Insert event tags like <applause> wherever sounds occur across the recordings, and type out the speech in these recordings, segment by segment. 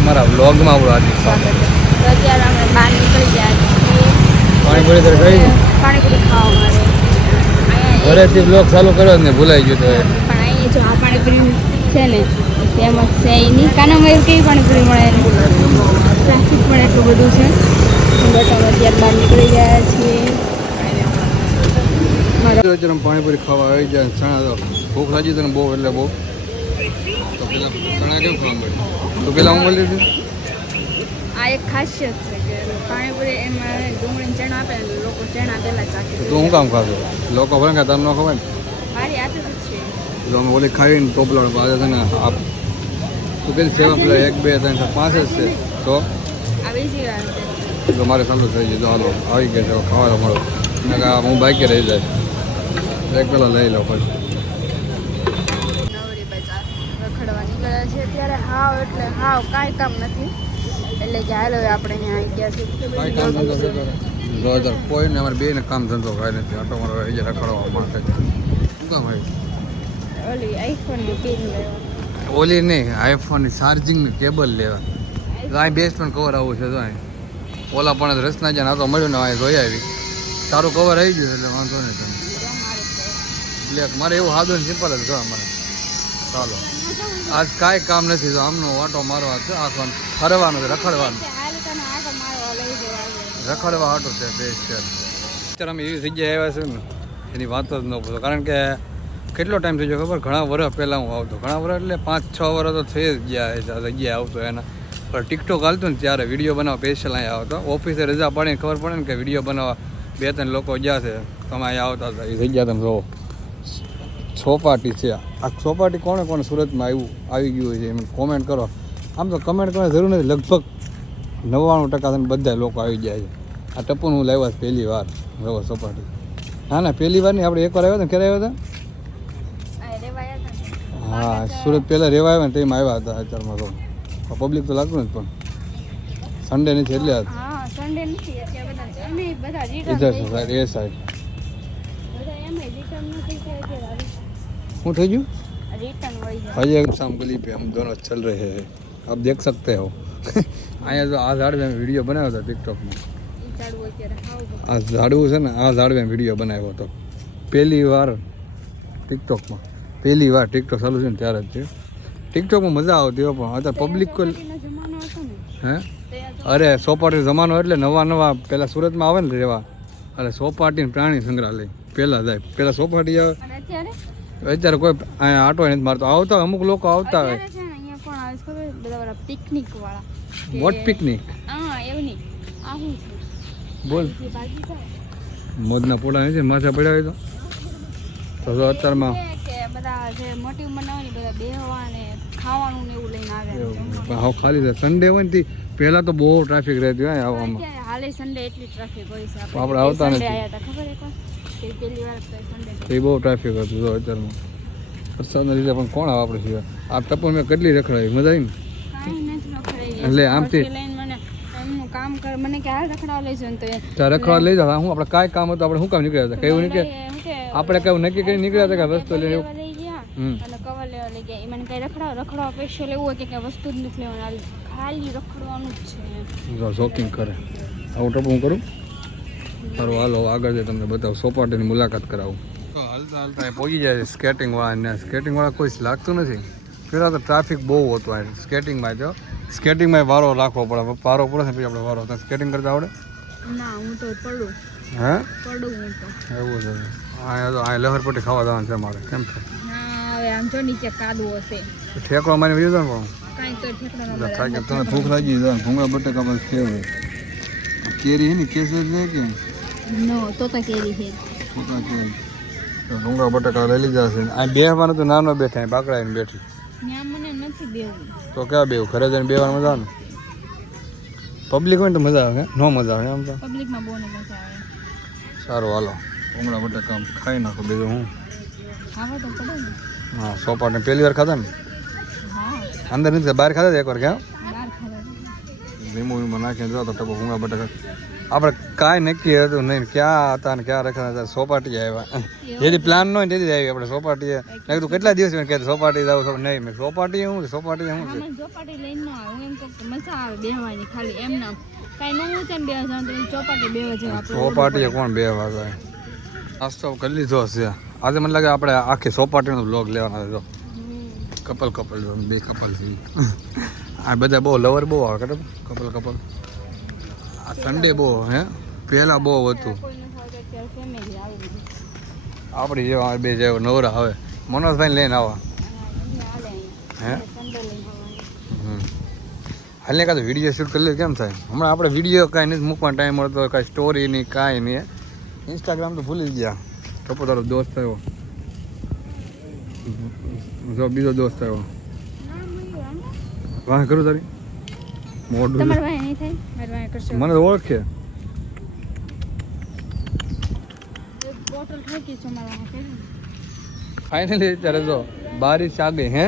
અમારા વ્લોગમાં આપણું હાર્દિક સ્વાગત સ્વાગત છે અત્યારે અમે બહાર નીકળી ગયા છીએ. પાણીપુરી તો ગઈ પાણીપુરી ખાવા માટે. ઘરેથી બ્લોગ ચાલુ કર્યો ને ભૂલાઈ ગયું તો પણ અહીંયા જો આ પાણીપુરી છે ને ફેમસ છે એની કાનામાં કેવી પાણીપુરી મળે ટ્રાફિક પણ એટલું બધું છે. બટ અમે અત્યારે બહાર નીકળી ગયા છીએ. મારા પાણીપુરી ખાવા આવી જાય ચણા ભૂખ લાગી તને બહુ એટલે બહુ. તો પેલા ચણા કેમ ખાવા મળે તો પેલા હું બોલી છું આ એક ખાસિયત છે કે પાણીપુરી એમાં ડુંગળીને ચણા આપે લોકો ચણા પહેલાં ચાખી. તો હું કામ ખાતો લોકો ભલે કે તમને ખબર ને. મારી આદત જ છે. તો અમે ઓલી ખાઈને ટોપલા પાસે છે ને આપ તું પેલી સેવા પેલા એક બે ત્રણ ચાર પાંચ જ છે. તો? આ બીજી વાર. તો મારે ચાલુ થઈ ગયું. હાલો આવી ગયા છે ખાવા મળો હું બાઈકે રહી જાય. એક પેલા લઈ લઉં પછી નવરી બજાર રખડવા નીકળ્યા છે ત્યારે હાવ એટલે હાવ કાંઈ કામ નથી. એટલે કે હાલ આપણે અહીંયા ગયા કાંઈ કામ ધંધો દો હજાર કોઈને અમારે બેને કામ ધંધો કાંઈ નથી. આટો મારો આવી જાય રખડવા માટે શું કામ આવી ઓલી આઈફોનની પિન લેવા. ઓલી નહીં આઈફોનની ચાર્જિંગની કેબલ લેવા. અહીં બેસ્ટ પણ કવર આવું છે તો અહીં. ઓલા પણ રસના જ્યાં આ તો મળ્યું ને અહીં જોઈ આવી. તારું કવર આવી ગયું એટલે વાંધો નહીં તમે. બ્લેક મારે એવું સાદું સિમ્પલ જ જોવા મને. ચાલો. આજ કાંઈ કામ નથી તો આમનો વાટો મારવા છે આખો ફરવાનું છે રખડવાનું રખડવા આટો છે. રખડવા હાટો છે બેસ્ટ છે. અત્યારે અમે એવી જગ્યાએ આવ્યા છે ને એની વાત જ ન પૂછો. કારણ કે કેટલો ટાઈમ થઈ ગયો ખબર? ઘણા વર્ષ પહેલાં હું આવતો. ઘણા વર્ષ એટલે પાંચ છ વર્ષ તો થઈ જ ગયા છે આ જગ્યાએ આવતો એના. પણ ટિકટોક હાલતું ને ત્યારે વીડિયો બનાવવા સ્પેશિયલ અહીંયા આવતો. ઓફિસે રજા પાડીને ખબર પડે ને કે વીડિયો બનાવવા બે ત્રણ લોકો ગયા છે. તમે અહીંયા આવતા હતા. એ જગ્યા તમે જોવો ચોપાટી છે આ. ચોપાટી કોણે કોણે સુરતમાં આવ્યું આવી ગયું છે એમ કોમેન્ટ કરો. આમ તો કમેન્ટ કરવાની જરૂર નથી. લગભગ નવ્વાણું ટકા તમે બધા લોકો આવી ગયા છે. આ ટપુન હું લાવ્યા પહેલી વાર રવો ચોપાટી ના ના પહેલી વાર નહીં આપણે એકવાર આવ્યા હતા ને ક્યારે આવ્યા હતા? હા સુરત પહેલાં રહેવા આવ્યા ને તેમાં આવ્યા હતા અત્યારમાં તો. પબ્લિક તો લાગતું નથી પણ. સન્ડે નથી એટલે એ સાઈડ બધા એમે રિટર્ન નથી કે અત્યારે શું થઈ ગયું રિટર્ન વળી જાય अजय शाम गली पे हम दोनों चल रहे हैं आप देख सकते हो <laughs> અહીંયા જો આ ઝાડવે મેં વિડીયો બનાવ્યો હતો ટિકટોકમાં ઈ ચાડવું અત્યારે હાવ આ ઝાડવું છે ને આ ઝાડવે વિડીયો બનાવ્યો હતો પહેલી વાર ટિકટોકમાં પહેલી વાર ટિકટોક ચાલુ છે ને ત્યારે જ છે ટિકટોકમાં મજા આવતી હોય પણ અત્યારે પબ્લિક કોઈ સોસાયટીનો જમાનો હતો ને હે તે હતો. અરે સોપાટી જમાનો એટલે નવા નવા પહેલાં સુરતમાં આવે ને રહેવા એટલે સોપાટી ને પ્રાણી સંગ્રહાલય પહેલાં જાય પહેલાં સોપાટી આવે અને અત્યારે કોઈ અહીંયા આટો નથી મારતો. આવતા હોય, અમુક લોકો આવતા હોય. પિકનિક વાળા વોટ પિકનિક હા એવું નહીં. આ શું બોલ. મોજના પોડા નથી માથે પડ્યા હોય તો. તો અત્યારમાં બધા જે મોટી ઉંમરના હોય બધા બેહવા ને ખાવાનું ને એવું લઈને આવે. એવું. જમવાનું. પણ હાવ ખાલી છે. સન્ડે હોય ને તી પહેલાં તો બહુ ટ્રાફિક રહેતી હોય આવવામાં હાલે સન્ડે એટલી ટ્રાફિક હોય છે. આપણે આવતા નથી. ખબર એ બહુ ટ્રાફિક હતું જો અત્યારમાં. વરસાદના લીધે પણ કોણ આવે આપણે સિવાય? આ ટપર મેં કેટલી રખડાવી? મજા આવી ને? એટલે આમથી- કામ કર મને કે હાલ રખડાવ લઈ જાઉં તો ત્યાં રખડવા લઈ જાવ હું આપણે કાંઈ કામ હતું આપણે શું કામ નીકળ્યા હતા? કેવું લઈ- આપણે કેવું નક્કી કરી નીકળ્યા હતા કે વસ્તુ લઈ અને કવર લેવા લઈ ગયા. મને કઈ રખડાવ રખડાવ સ્પેશિયલ એવું હોય કે વસ્તુ જ નથી લેવાનું. ખાલી રખડવાનું જ છે. જો શોકિંગ કરે. આવું ટપ હું કરું? સારું હાલો આગળ જઈ તમને બતાવું. સોપાટીની મુલાકાત કરાવું. હાલતા હાલતા પહોંચી જાય સ્કેટિંગ વાળા ને. સ્કેટિંગ વાળા કોઈ લાગતું નથી. પેલા તો ટ્રાફિક બહુ હતો અહીં સ્કેટિંગમાં જો સ્કેટિંગમાં વારો રાખવો પડે. વારો પડે ને પછી આપણે વારો. તને સ્કેટિંગ કરતા આવડે? ના હું તો પડું. હે? પડું હું તો. એવું છે. અહીંયા તો અહીંયા લહરપટ્ટી ખાવા જવાનું છે મારે. કેમ છે ના હવે આમ જો નીચે કાદવો હશે. ઠેકવા મારી પણ કાંઈ તો તને ભૂખ લાગી જાય ભૂંગળા બટેકા બસ કેવું કેરી હે ને કેસર છે કે? નો કેરી છે. કેરી. બટેકા લઈ લીધા છે. આ બેહવાનું તો નાનો બેઠા બાકડા આવીને બેઠી. ત્યાં મને નથી બેવું. તો ક્યાં બેવું? ઘરે જઈને બેવાનું મજા આવે પબ્લિક હોય તો મજા આવે નો મજા આવે આમ તો. પબ્લિકમાં બહુ મજા આવે. સારું હાલો. ભૂંગળા બટાકા ખાઈ નાખો બીજું હું. હા સોપાટને પહેલી વાર ખાધા ને? અંદર નથી બહાર ખાધા એક વાર ક્યાં? લીંબુ નાખીને જો તો ટપો ભૂંગા બટાકા. આપણે કાંઈ નક્કી હતું નહીં ક્યાં હતા ને ક્યાં રખડા હતા સોપાટી આવ્યા. જેથી પ્લાન ન હોય તેથી આવી આપણે સોપાટીએ. મેં કીધું કેટલા દિવસ મેં કહેતું સોપાટી જાવ છો નહીં મેં સોપાટી હું સોપાટી ચોપાટી લઈને હું એમ કહું મજા આવે બેહવાની ખાલી એમ નામ કાંઈ ન હોય બે જણ ચોપાટી બેવા જેવા આપણે કોણ બે વાગે નાસ્તો કરી લીધો છે. આજે મને લાગે આપણે આખી સોપાટીનો બ્લોગ લેવાના જો. કપલ કપલ બે કપલ છે. આ બધા બહુ લવર બહુ આવે, ખબર? Couple couple. આ સન્ડે બહુ હે? પહેલાં બહુ હતું. તો આપણી જેવા બે જેવા નવરા આવે મનોજભાઈ લઈને આવા. હે. હાલને કાંઈ વીડિયો શૂટ કરી લે, કેમ થાય? હમણાં આપણે વીડિયો કાંઈ નથી મૂકવાનો ટાઈમ મળતો, કાંઈ સ્ટોરી નહીં કાંઈ નહીં ઇન્સ્ટાગ્રામ તો ભૂલી ગયા. ટપો તારો દોસ્ત આવ્યો. જો બીજો દોસ્ત આને વાહ કરું તારી. મોઢું તમારે વાહ નહીં થાય? મારે વાહ કરશો. મને તો ઓળખે. બોટલ ઠોકી છો મારા વાંહે કરી. ફાઇનલી અત્યારે જો બારિશ આગી હે?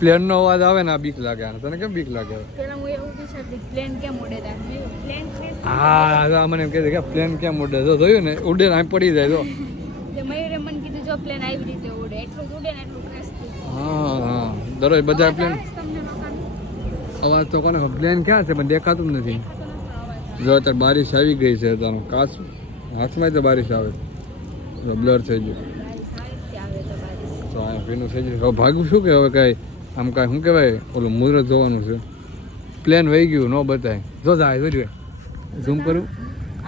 પ્લેન નો અવાજ આવે ને આ બીક લાગે આને. તને કેમ બીક લાગે? પેલા હું એવું વિચારતી પ્લેન કેમ ઉડે પ્લેન હા મને એમ કહે છે કે પ્લેન કેમ ઉડે? જો જોયું ને ઉડે ને આમ પડી જાય જો. <laughs> તે મયુરે મને કીધું જો પ્લેન આવી રીતે ઉડે. એટલું ઉડે ને એટલું હા હા. દરરોજ બધા પ્લેન આવે છે તમને લોકોને અવાજ તો કોને પ્લેન ક્યાં છે? પણ દેખાતું નથી. જો અત્યારે બારિશ આવી ગઈ છે તારો કાચ હાથમાં તો બારિશ આવે. બ્લર થઈ ગયું. તો ભીનું થઈ ગયું. હવે ભાગવું શું કે? હવે કાંઈ આમ કાંઈ શું કહેવાય? ઓલું મુહૂર્ત જોવાનું છે. પ્લેન વહી ગયું ન બતાય. જો જાય જોજો ઝૂમ કરું.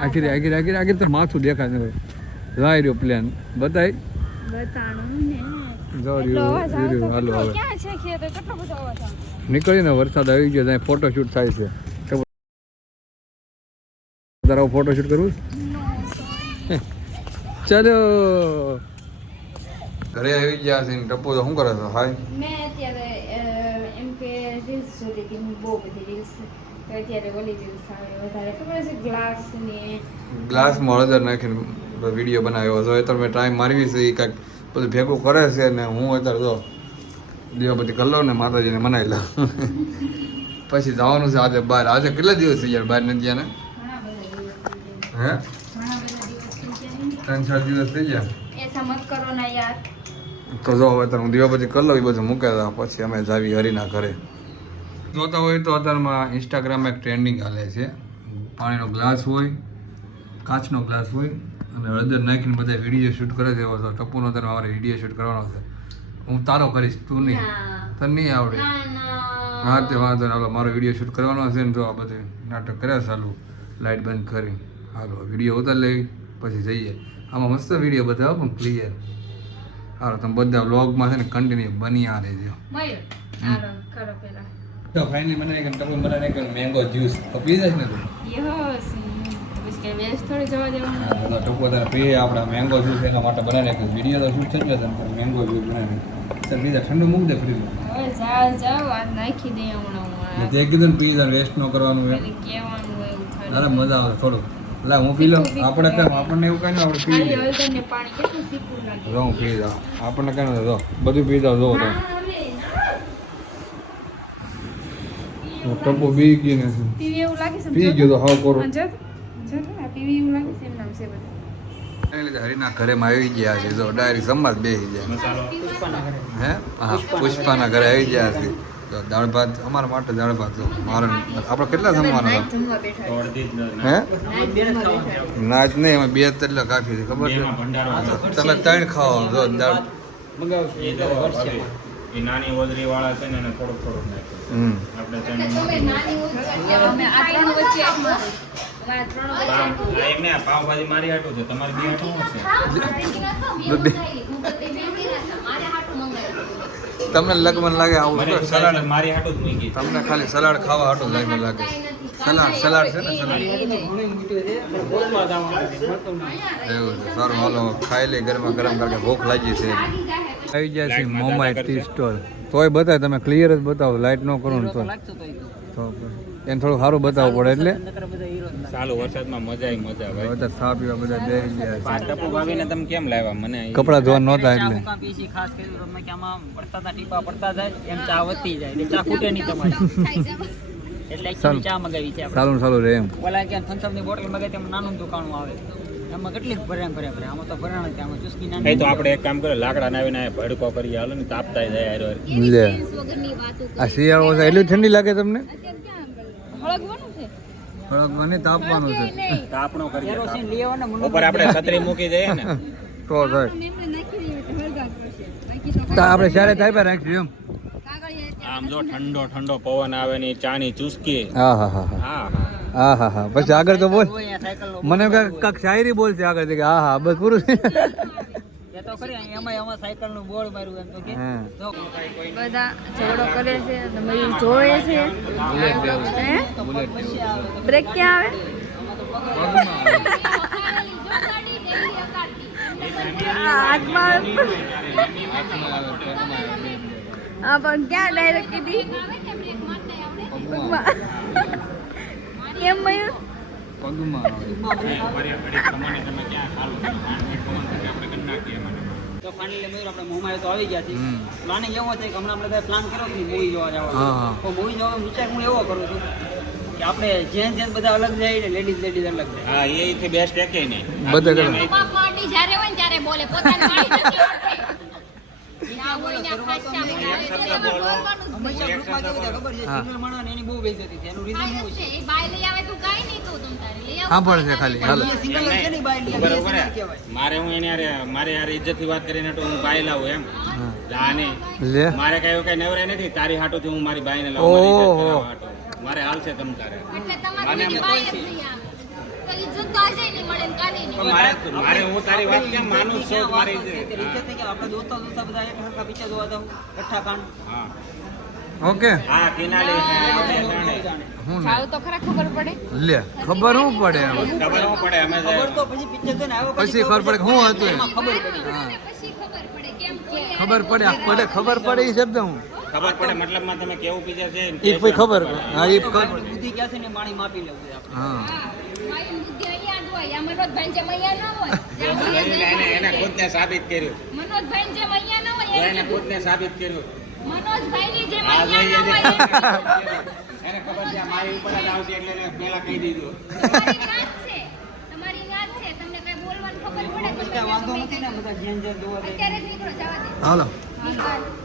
આખી આખી આખી આખી તો માથું દેખાય નથી લાવી રહ્યો પ્લેન. બતાય. બતાણું ને. જો રહ્યું હાલો હવે ક્યાં છે ખેતર કેટલો બધો અવાજ આવે? નીકળીને વરસાદ આવી ગયો ત્યાં ફોટોશૂટ થાય છે. તારા ફોટોશૂટ કરવું છે? ચાલો. ઘરે આવી ગયા છે ને ટપ્પુ તો શું કરે છે? હાય. મેં અત્યારે એમ કે રીલ્સ જોતી હતી હું બહુ બધી રીલ્સ તો અત્યારે ઓલી રીલ્સ આવે વધારે ખબર છે ગ્લાસ ને ગ્લાસમાં હળદર નાખીને વીડિયો બનાવ્યો હતો એ તો મેં ટ્રાય મારવી છે એ કાંઈક બધું ભેગું કરે છે ને હું અત્યારે તો દીવાબત્તી કરી લઉં ને માતાજીને મનાવી લો. પછી જવાનું છે આજે બહાર. આજે કેટલા દિવસ થઈ ગયા બહાર નથી ગયા ને હે? ત્રણ ચાર દિવસ થઈ ગયા? તો જો હવે તો હું દીવાબત્તી કરી લઉં એ બધું મૂકે પછી અમે જાવી હરીના ઘરે. જોતા હોય તો અત્યારમાં ઇન્સ્ટાગ્રામ એક ટ્રેન્ડિંગ હાલે છે. પાણીનો ગ્લાસ હોય કાચનો ગ્લાસ હોય અને હળદર નાખીને બધા વીડિયો શૂટ કરે છે. એવો તો ટપુનો અત્યારે અમારે વીડિયો શૂટ કરવાનો છે. હું તારો કરીશ તું નહીં. તને નહીં આવડે. ના ના. હા તે વાંધો નહીં. હાલો મારો વીડિયો શૂટ કરવાનો છે ને તો આ બધું નાટક કર્યા ચાલુ લાઇટ બંધ કરી. હાલો વીડિયો ઉતાર લઈ પછી જઈએ. આમાં મસ્ત વીડિયો બધા પણ ક્લિયર હાલો તમે બધા વ્લોગમાં છે ને કન્ટિન્યુ બની આ રહેજો મયુર હાલો કરો પેલા તો ફાઇનલી મને એક ટપુ મને એક મેંગો જ્યુસ તો પી જાય ને તું? યસ કે વેસ્ટ થોડી જવા દેવાનું? ટપુ આપણા મેંગો જ્યુસ એના માટે બનાવી નાખ્યું. વીડિયો તો શૂટ થઈ ગયો મેંગો જ્યુસ બનાવી બીજા ઠંડુ મૂક દે ફ્રીજમાં હવે જાઓ જાઓ આ નાખી દે હમણાં હું ને આ તે કીધું ને પી ન કરવાનું એમ. કહેવાનું હોય અરે મજા આવે થોડું લા હું પી લઉં. આપણે કેમ આપણને એવું કઈ આપણે પી લઈએ. પાણી કેટલું લાગે? જો હું પી જાઉં આપણને કઈ નથી જો બધું પી જાઉં જો તો ટપ્પુ બી ગઈ ને પીવી એવું પી ગયો તો હાવ કોરો. હા, જો જો આ પીવી એવું લાગે છે એમ નામ છે બધું. એટલે કે હરીના ઘરેમાં આવી ગયા છે. જો ડાયરેક્ટ સમાજ બેસી જાય હે? હા પુષ્પાના ઘરે આવી ગયા છે. તો દાળ ભાત અમારા માટે દાળ ભાત જો મારે આપણે કેટલા જમવાના હતા હે? જમવા નાચ નહીં એમાં બે તેટલા કાફી છે ખબર છે? તમે ત્રણ ખાઓ જો દાળ. નાની ઓદરી વાળા છે ને થોડુંક થોડુંક નાખ્યું આપણે પાવભાજી મારી છે તમારે બે છે. તમને લગમન લાગે આવું સલાડ મારી હાટું જ મૂકી. તમને ખાલી સલાડ ખાવા હાટું લાગે લાગે. સલાડ સલાડ છે ને સલાડ? એવું છે સારું હાલો ખાઈ લઈ ગરમા ગરમ કારણ કે ભૂખ લાગી છે. આવી જાય છે મોમાઈ ટી સ્ટોલ તોય બતાય તમે ક્લિયર જ બતાવો લાઈટ ન કરો ને તો તો. એને થોડું સારું બતાવવું પડે એટલે. સારું વરસાદમાં મજા આવી મજા આવે. બધા ચા પીવા બધા બેસી ગયા. ટપુ ભાભીને તમે કેમ લાવ્યા? મને કપડા ધોવા નહોતા એટલે. પીસી ખાસ કરીને કે આમાં પડતા તા ટીપા પડતા જાય એમ ચા વધતી જાય એટલે ચા ખૂટે નહીં <laughs> તમારી. એટલે ચા મગાવી છે સારું સારું રે એમ. ઓલા કે થમ્સઅપની બોટલ મગાવી તેમાં નાનું દુકાનું આવે. એમાં કેટલી ભરે ભરે ભરે. આમાં તો ભરાણ છે આમાં ચુસ્કી તો આપણે એક કામ કરે લાકડા નાવીને ભડકો કરી હાલો ને તાપતા જાય વાતો આ શિયાળો છે એટલી ઠંડી લાગે તમને? બળગવાનું છે? બળગવાની તાપવાનું છે. તાપણો કરીએ કેરોસીન લેવાનો મુનો ઉપર આપણે છત્રી મૂકી દઈએ ને. તો જાય તો આપણે ચારે થાય પર રાખજો એમ. આમ જો ઠંડો ઠંડો પવન આવે ને ચાની ચૂસકી. હા હા હા હા. હા હા. હા પછી આગળ તો બોલ. મને કાંક શાયરી બોલશે આગળ કે હા હા બસ પૂરું. એ તો ખરી એમાં એમાં સાયકલનું બોર્ડ માર્યું એમ તો કે. બધા ઝઘડો કરે છે અને મયુર જોવે છે. બ્રેક ક્યાં આવે? હા પણ ક્યાં ડાયરેક્ટ કીધી? પગમાં. કેમ મયુર? તો ફાઇનલી મયુર આપણે મોહમાય તો આવી ગયા છે પ્લાનિંગ એવો છે કે હમણાં આપણે પ્લાન કર્યો કે મૂવી જોવા હા, જવાનો તો મૂવી જોવાનો વિચાર હું એવો કરું છું કે આપણે જેન જેન બધા અલગ જાય ને લેડીઝ લેડીઝ અલગ જાય હા એ થી બેસ્ટ એકે નહીં. બધા કરે. પાર્ટી જ્યારે હોય ને ત્યારે બોલે પોતાની હંમેશા ગ્રુપમાં કેવું થાય ખબર છે? સિંગલ માણસ એની બહુ બેઇજ્જતી છે એનું રીઝન બહુ શું. છે? એ બાય લઈ આવે તું કાઈ નહીં તું સાંભળશે ખાલી હાલો. મારે હું એને મારે યાર ઇજ્જતથી વાત કરીને તો હું ભાઈ લાવું એમ. લાને મારે કઈ કઈ નવરાય નથી. તારી હાટો થી હું મારી બાઈ ને લાવું મારે હાલ છે તમ તારે. મારે હું તારી વાત માનું છું મારી હા. ઓકે. હા કિનારી હું જાવ તો ખરા ખબર પડે? લે ખબર શું પડે એમ? ખબર હું પડે અમે ખબર તો પછી પિક્ચર છે આવ્યો પછી ખબર પડે હું શું હતું એમ. ખબર પડે. હા. પછી ખબર પડે કેમ. ખબર પડે આ પડે ખબર પડે એ શબ્દ હું. ખબર પડે મતલબમાં તમે કેવું પીઝા છે એ કોઈ ખબર હા એ બુદ્ધિ ક્યાં છે ને પાણી માપી લેવું આપણે. હા. હા, મારી બુદ્ધિ અહીંયા જ હોય. મનોજભાઈ <laughs> જેમ અહીંયા ન હોય. એને. ખુદને સાબિત કર્યું. મનોજભાઈ જેમ અહીંયા ન હોય એને ખુદને સાબિત કર્યું. મનોજભાઈની જેમ અહીંયા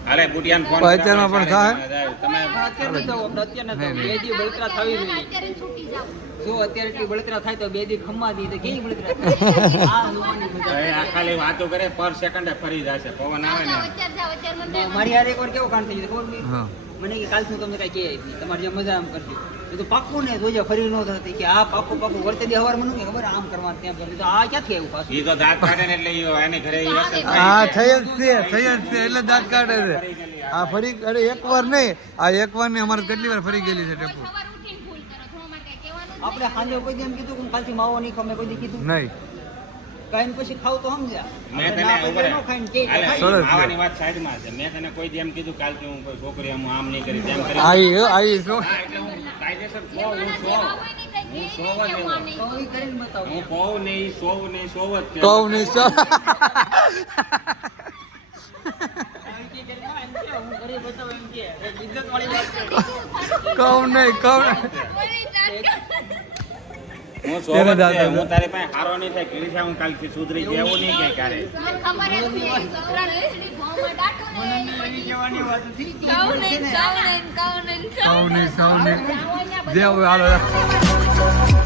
અરે બુટિયાન પણ થાય. તમે અત્યારે અત્યારે તો બે દિવસ બળતરા થવી જોઈએ. અત્યારે જો અત્યારે એટલી બળતરા થાય તો બે દી ખમ્મા દી તો કેવી બળતરા <laughs> આ ખાલી વાતો કરે પર સેકન્ડે ફરી જશે પવન આવે ને. જાઓ, અત્યારે જાઓ અત્યારે મને મારી યાર એકવાર કેવું કાંડ થઈ ગયો ખબર મને કે કાલ શું તમને કઈ કહે તમારી જે મજા આમ કરજો. એ તો પાક્કું ને જોજે ફરી ન થતી કે આ પાક્કું પાકું વર્તે દી હવાર મને ખબર આમ કરવા તેમ કરવા તો આ ક્યાંથી આવ્યું પાછું? ઈ તો દાંત કાઢે ને એટલે ઈ એને ઘરે હા થઈ જ છે થઈ જ છે એટલે દાંત કાઢે છે. આ ફરી અરે એક વાર નહીં આ એક વાર ને અમારે કેટલી વાર ફરી ગયેલી છે ટેપુ? આપણે સાંજે કોઈ દેમ કીધું કે કાલથી માવો નહીં ખમે કોઈ કીધું. નહીં. કાઈને પછી ખાવ તો સમજ્યા. મેં તને ઉપર નો ખાઈને કે ખાવાની વાત સાઈડમાં છે. મેં તને કોઈ દેમ એમ કીધું કાલથી હું કોઈ છોકરી આમ આમ નહીં કરી તેમ કરી આઈ આઈ શું? કાયદેસર છો હું છો. હું સોવ જ કોઈ કરીને બતાવ. હું કોવ નહીં સોવ નહીં સોવ જ કોવ નહીં સોવ કૌ નહીં કૌ હું <laughs> સો હું તારી પાસે હારો નહીં થાય ગીરીશા હું કાલથી સુધરી જેવું નહીં કે કારે. જે હવે હાલો.